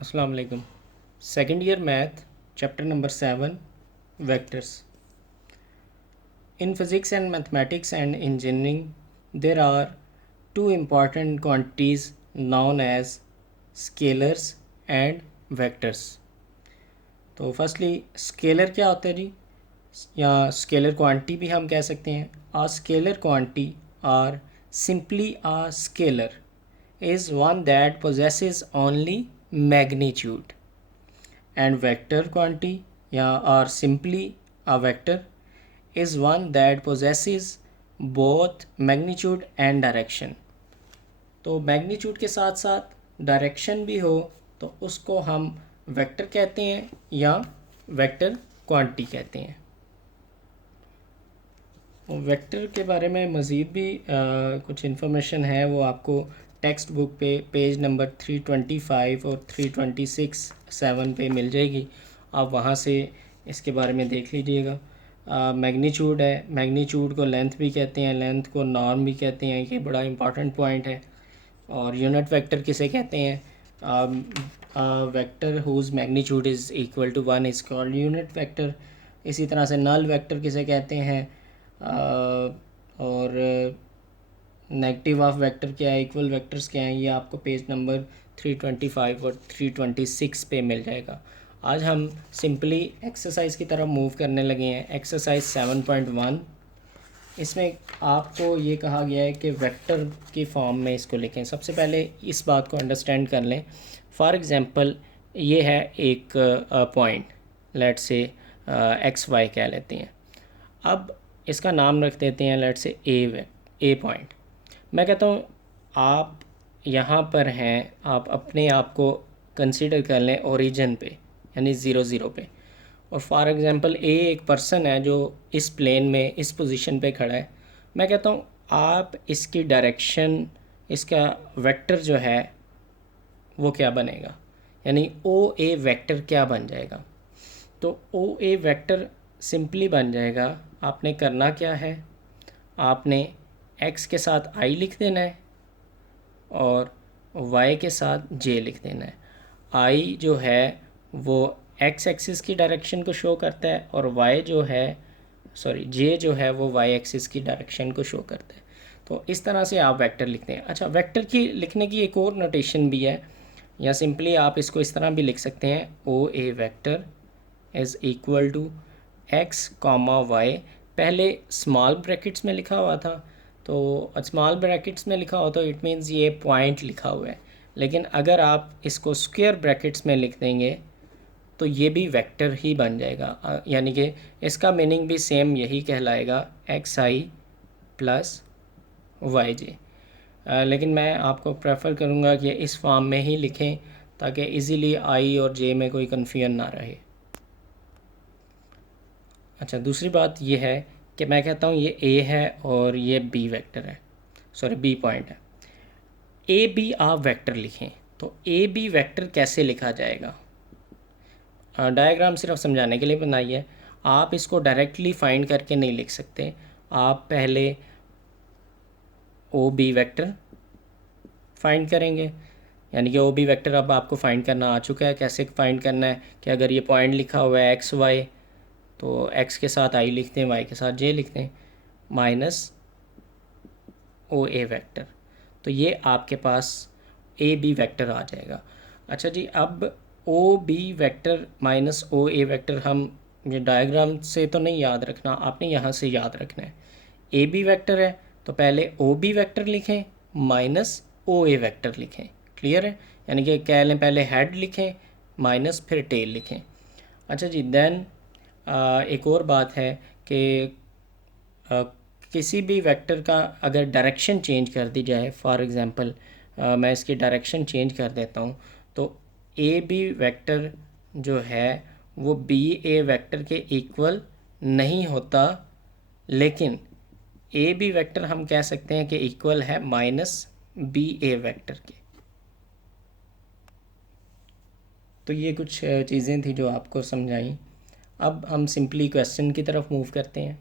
अस्सलाम वालेकुम। Second year math chapter number 7 vectors. In physics and mathematics and engineering, there are two important quantities known as scalars and vectors. तो firstly scalar क्या होता है जी, या scalar quantity भी हम कह सकते हैं। A scalar quantity are simply a scalar is one that possesses only magnitude, and vector quantity या or simply a vector is one that possesses both magnitude and direction. तो मैग्नीट्यूड के साथ साथ डायरेक्शन भी हो तो उसको हम वेक्टर कहते हैं या वेक्टर क्वांटिटी कहते हैं। वेक्टर के बारे में मज़ीद भी कुछ इन्फॉर्मेशन है, वो आपको टेक्स्ट बुक पे पेज नंबर 325 और 326 7 पे मिल जाएगी। आप वहाँ से इसके बारे में देख लीजिएगा। मैग्नीट्यूड है, मैग्नीट्यूड को लेंथ भी कहते हैं, लेंथ को नॉर्म भी कहते हैं, ये बड़ा इंपॉर्टेंट पॉइंट है। और यूनिट वेक्टर किसे कहते हैं? Vector whose magnitude is equal to 1 is called unit vector. इसी तरह से नल वेक्टर किसे कहते हैं? और नेगेटिव ऑफ वेक्टर क्या है, इक्वल वेक्टर्स क्या हैं, ये आपको पेज नंबर 325 और 326 पे मिल जाएगा। आज हम सिंपली एक्सरसाइज की तरफ मूव करने लगे हैं। एक्सरसाइज 7.1, इसमें आपको ये कहा गया है कि वेक्टर की फॉर्म में इसको लिखें। सबसे पहले इस बात को अंडरस्टैंड कर लें। फॉर एग्ज़ाम्पल ये है एक point, let's say X Y कह लेते हैं। अब इसका नाम रख देते हैं लेट्स से ए पॉइंट। मैं कहता हूँ आप यहाँ पर हैं, आप अपने आप को कंसीडर कर लें ओरिजिन पे, यानी 0 0 पे। और फॉर एग्ज़ाम्पल ए एक पर्सन है जो इस प्लेन में इस पोजीशन पे खड़ा है। मैं कहता हूँ आप इसकी डायरेक्शन, इसका वेक्टर जो है वो क्या बनेगा, यानी ओ ए वेक्टर क्या बन जाएगा। तो ओ ए वेक्टर सिंपली बन जाएगा, आपने करना क्या है, आपने x के साथ i लिख देना है और y के साथ j लिख देना है। i जो है वो x एक्सिस की डायरेक्शन को शो करता है और y जो है j जो है वो y एक्सिस की डायरेक्शन को शो करता है। तो इस तरह से आप वेक्टर लिखते हैं। अच्छा, वेक्टर की लिखने की एक और नोटेशन भी है, या सिंपली आप इसको इस तरह भी लिख सकते हैं, O A vector is equal to x comma y. पहले स्मॉल ब्रैकेट्स में लिखा हुआ था, तो स्मॉल ब्रैकेट्स में लिखा हो तो इट मीन्स ये पॉइंट लिखा हुआ है, लेकिन अगर आप इसको स्क्वायर ब्रैकेट्स में लिख देंगे तो ये भी वेक्टर ही बन जाएगा, यानी कि इसका मीनिंग भी सेम यही कहलाएगा, एक्स आई प्लस वाई जे। लेकिन मैं आपको प्रेफर करूँगा कि इस फॉर्म में ही लिखें ताकि इजीली आई और जे में कोई कन्फ्यूजन ना रहे। अच्छा, दूसरी बात ये है कि मैं कहता हूँ ये ए है और ये बी वेक्टर है, बी पॉइंट है। ए बी आप वेक्टर लिखें तो ए बी वेक्टर कैसे लिखा जाएगा? डायग्राम सिर्फ समझाने के लिए बनाई है, आप इसको डायरेक्टली फाइंड करके नहीं लिख सकते। आप पहले ओ बी वेक्टर फाइंड करेंगे, यानी कि ओ बी वेक्टर अब आपको फाइंड करना आ चुका है। कैसे फाइंड करना है कि अगर ये पॉइंट लिखा हुआ है एक्स वाई, तो x के साथ i लिखते हैं, y के साथ j लिखते हैं, माइनस ओ ए वेक्टर। तो ये आपके पास ए बी वेक्टर आ जाएगा। अच्छा जी, अब O B vector minus O A vector हम ये डायग्राम से तो नहीं याद रखना, आपने यहाँ से याद रखना है। ए बी वेक्टर है तो पहले ओ बी वेक्टर लिखें माइनस ओ ए वेक्टर लिखें। क्लियर है? यानी कि कह लें पहले हेड लिखें माइनस फिर टेल लिखें। अच्छा जी, देन एक और बात है कि किसी भी वेक्टर का अगर डायरेक्शन चेंज कर दी जाए, फॉर एग्ज़ाम्पल मैं इसकी डायरेक्शन चेंज कर देता हूँ, तो ए बी वेक्टर जो है वो बी ए वेक्टर के इक्वल नहीं होता, लेकिन ए बी वेक्टर हम कह सकते हैं कि इक्वल है माइनस बी ए वेक्टर के। तो ये कुछ चीज़ें थी जो आपको समझाई। अब हम सिंपली क्वेश्चन की तरफ मूव करते हैं।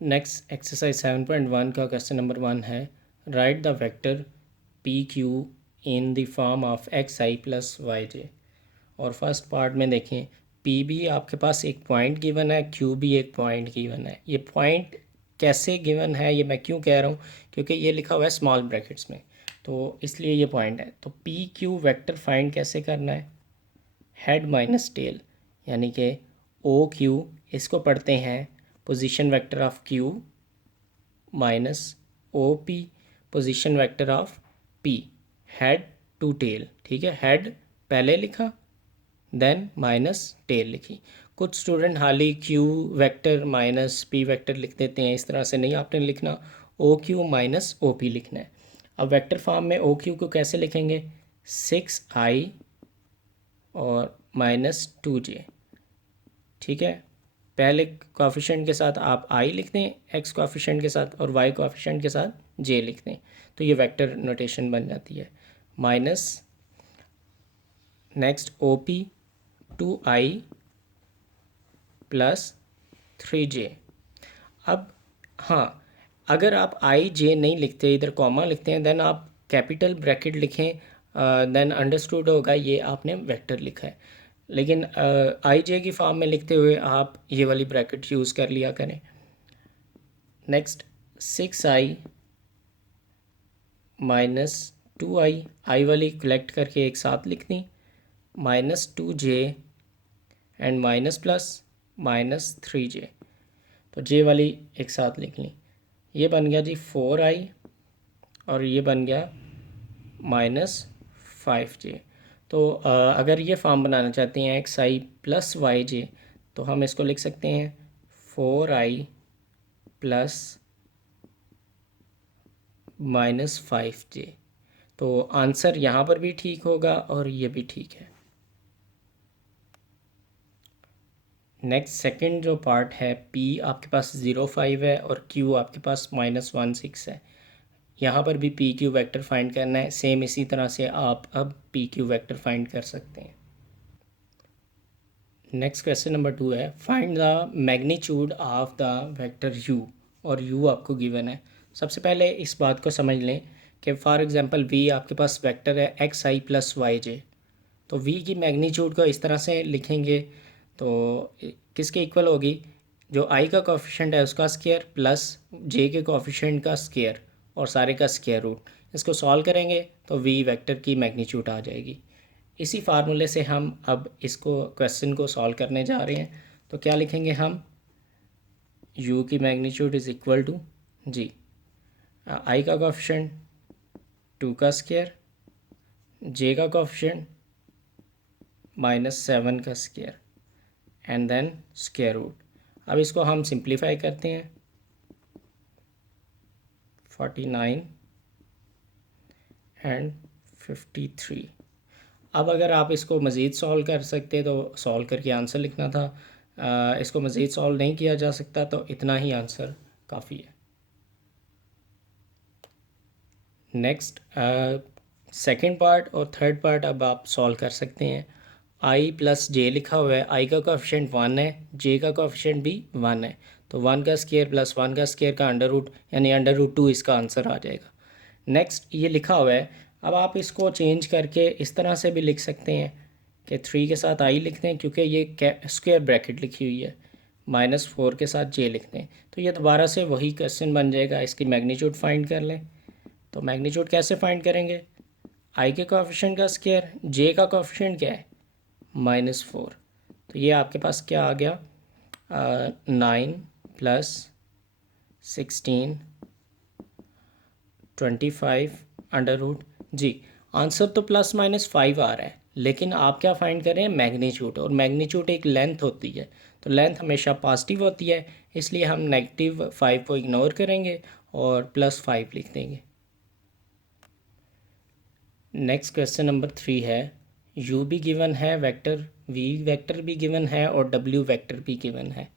नेक्स्ट एक्सरसाइज 7.1 का क्वेश्चन नंबर 1 है, write the vector P Q in the form of x i plus y j. और फर्स्ट पार्ट में देखें पी भी आपके पास एक पॉइंट गिवन है, क्यू भी एक पॉइंट गिवन है। ये पॉइंट कैसे गिवन है ये मैं क्यों कह रहा हूँ, क्योंकि ये लिखा हुआ है स्मॉल ब्रैकेट्स में, तो इसलिए ये पॉइंट है। तो पी क्यू वेक्टर फाइंड कैसे करना है, हेड माइनस टेल, यानी कि ओ क्यू, इसको पढ़ते हैं position vector of Q minus O P position vector of P, head to tail. ठीक है, हेड पहले लिखा देन माइनस टेल लिखी। कुछ स्टूडेंट हाली Q vector minus P vector लिख देते हैं, इस तरह से नहीं आपने लिखना, O Q minus O P लिखना है। अब वेक्टर फॉर्म में ओ क्यू को कैसे लिखेंगे, 6i और माइनस 2j। ठीक है, पहले कोफिशिएंट के साथ आप i लिख दें x कोफिशिएंट के साथ, और y कोफिशिएंट के साथ j लिख दें, तो ये वेक्टर नोटेशन बन जाती है। Minus next O P 2i plus 3j। अब हाँ, अगर आप आई जे नहीं लिखते, इधर कॉमा लिखते हैं, देन आप कैपिटल ब्रैकेट लिखें, देन अंडरस्टूड होगा ये आपने वेक्टर लिखा है। लेकिन आई जे की फॉर्म में लिखते हुए आप ये वाली ब्रैकेट यूज़ कर लिया करें। नेक्स्ट 6i माइनस 2i, आई वाली कलेक्ट करके एक साथ लिख दी, minus 2j and minus plus minus 3j, तो जे वाली एक साथ लिख ली। ये बन गया जी 4i और ये बन गया माइनस 5j। तो अगर ये फॉर्म बनाना चाहते हैं एक्स आई प्लस वाई जे, तो हम इसको लिख सकते हैं 4i प्लस माइनस 5j। तो आंसर यहाँ पर भी ठीक होगा और ये भी ठीक है। नेक्स्ट सेकंड जो पार्ट है, P आपके पास 0.5 है और Q आपके पास -1.6 है। यहाँ पर भी पी क्यू वेक्टर फाइंड करना है, सेम इसी तरह से आप अब पी क्यू वेक्टर फाइंड कर सकते हैं। नेक्स्ट क्वेश्चन नंबर 2 है, find the magnitude of the vector u, और u आपको गिवन है। सबसे पहले इस बात को समझ लें कि फॉर एग्जांपल v आपके पास वेक्टर है एक्स आई प्लस वाई जे, तो v की मैग्नीट्यूड को इस तरह से लिखेंगे तो किसके इक्वल होगी, जो i का कोफिशिएंट है उसका स्क्वायर प्लस j के कोफिशिएंट का स्क्वायर और सारे का स्क्वायर रूट। इसको सॉल्व करेंगे तो v वेक्टर की मैग्नीट्यूड आ जाएगी। इसी फार्मूले से हम अब इसको क्वेश्चन को सॉल्व करने जा रहे हैं। तो क्या लिखेंगे हम, u की मैग्नीट्यूड इज़ इक्वल टू जी i का कोफिशिएंट 2 का स्क्वायर, j का कोफिशिएंट -7 का square and then square root. अब इसको हम सिंप्लीफाई करते हैं, 49 एंड 53। अब अगर आप इसको मज़ीद सॉल्व कर सकते तो सॉल्व करके आंसर लिखना था, इसको मज़ीद सॉल्व नहीं किया जा सकता तो इतना ही आंसर काफ़ी है। नेक्स्ट सेकंड पार्ट और थर्ड पार्ट अब आप सॉल्व कर सकते हैं। आई प्लस जे लिखा हुआ है, आई का कोफिशिएंट 1 है, जे का कोफिशिएंट भी 1 है, तो 1 का स्क्वायर प्लस 1 का स्क्वायर का अंडर रूट यानी अंडर रूट 2 इसका आंसर आ जाएगा। नेक्स्ट ये लिखा हुआ है, अब आप इसको चेंज करके इस तरह से भी लिख सकते हैं कि 3 के साथ आई लिखते हैं क्योंकि ये स्क्वायर ब्रैकेट लिखी हुई है, -4 के साथ जे लिखते हैं, तो ये दोबारा से वही क्वेश्चन बन जाएगा। इसकी मैग्नीट्यूड फाइंड कर लें, तो मैग्नीट्यूड कैसे फाइंड करेंगे, आई के कोफिशिएंट का स्क्वायर, जे का कोफिशिएंट क्या है -4, तो ये आपके पास क्या आ गया 9 प्लस 16 25 अंडर रूट जी। आंसर तो +-5 आ रहा है, लेकिन आप क्या फाइंड कर रहे हैं, मैग्नीट्यूड, और मैग्नीट्यूड एक लेंथ होती है, तो लेंथ हमेशा पॉजिटिव होती है, इसलिए हम -5 को इग्नोर करेंगे और +5 लिख देंगे। नेक्स्ट क्वेश्चन नंबर 3 है, u भी गिवन है वेक्टर, v वेक्टर भी गिवन है और w वेक्टर भी गिवन है।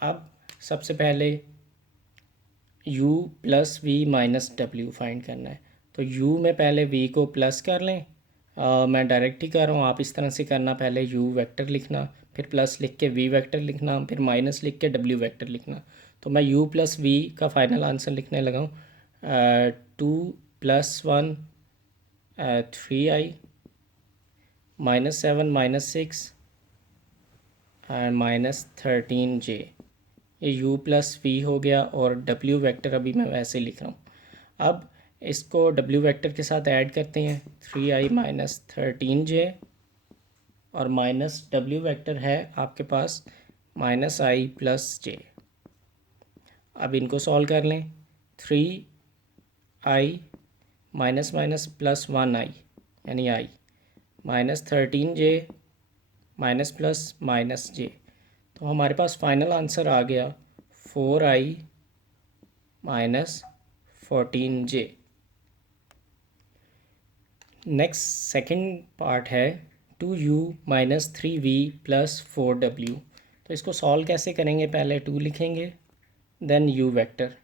अब सबसे पहले u plus V minus W find करना है, तो u में पहले v को प्लस कर लें, मैं डायरेक्ट ही कर रहा हूँ, आप इस तरह से करना, पहले u वेक्टर लिखना, फिर प्लस लिख के v वेक्टर लिखना, फिर माइनस लिख के w वेक्टर लिखना। तो मैं u प्लस v का फाइनल आंसर लिखने लगा हूँ, 2 + 1 3i -7 -6 एंड -13j। ये u प्लस वी हो गया और w वेक्टर अभी मैं वैसे लिख रहा हूँ। अब इसको w वेक्टर के साथ ऐड करते हैं, 3i -13j और माइनस w वेक्टर है आपके पास -i + j। अब इनको सॉल्व कर लें, 3i minus minus plus 1i यानी i -13j minus plus minus j। तो हमारे पास फाइनल आंसर आ गया 4i -14j। Next second part है 2u - 3v + 4w। तो इसको सॉल्व कैसे करेंगे, पहले 2 लिखेंगे देन u वेक्टर,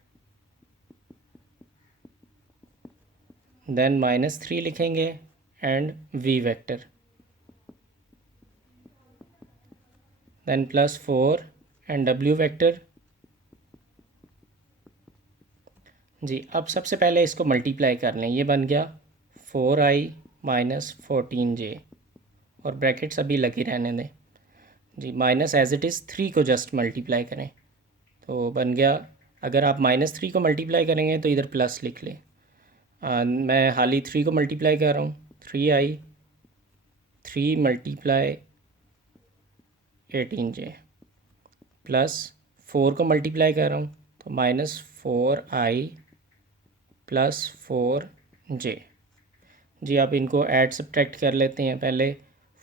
देन -3 लिखेंगे and v vector, then +4 and w vector. जी अब सबसे पहले इसको मल्टीप्लाई कर लें, ये बन गया 4i -14j और ब्रैकेट्स अभी लगे रहने दें जी, माइनस एज इट इज़ 3 को जस्ट मल्टीप्लाई करें तो बन गया। अगर आप -3 को मल्टीप्लाई करेंगे तो इधर प्लस लिख लें, मैं हाल ही 3 को मल्टीप्लाई कर रहा हूँ, 3i 3 × 18j +4 को मल्टीप्लाई कर रहा हूँ तो -4i + 4j। जी आप इनको ऐड सब्ट्रैक्ट कर लेते हैं, पहले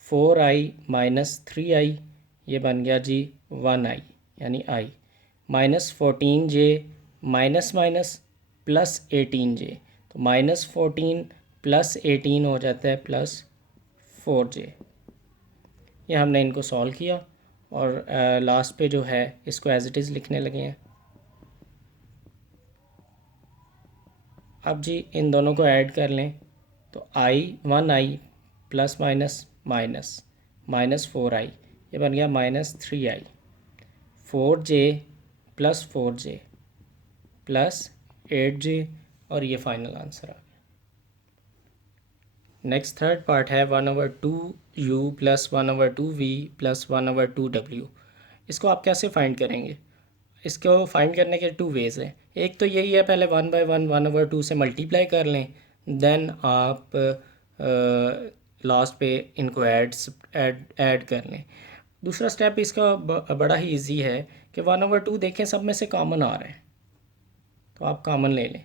4i - 3i ये बन गया जी 1i यानी i -14j minus minus +18j, तो -14 + 18 हो जाता है +4j। ये हमने इनको सॉल्व किया और लास्ट पे जो है इसको एज इट इज़ लिखने लगे हैं। अब जी इन दोनों को ऐड कर लें तो1i प्लस माइनस माइनस -4i ये बन गया -3i, 4j + 4j + 8j और ये फाइनल आंसर आ गया। नेक्स्ट थर्ड पार्ट है 1/2u + 1/2v + 1/2w। इसको आप कैसे फाइंड करेंगे, इसको फाइंड करने के 2 वेज़ हैं। एक तो यही है, पहले 1/1 1/2 से मल्टीप्लाई कर लें, देन आप लास्ट पे इनको ऐड कर लें। दूसरा स्टेप इसका बड़ा ही इजी है कि 1/2 देखें सब में से कॉमन आ रहा है तो आप कॉमन ले लें,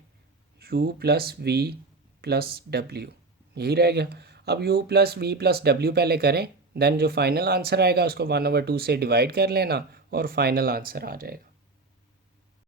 u + v + w यही रह गया। अब u + v + w पहले करें, देन जो फाइनल आंसर आएगा उसको 1/2 से डिवाइड कर लेना और फाइनल आंसर आ जाएगा।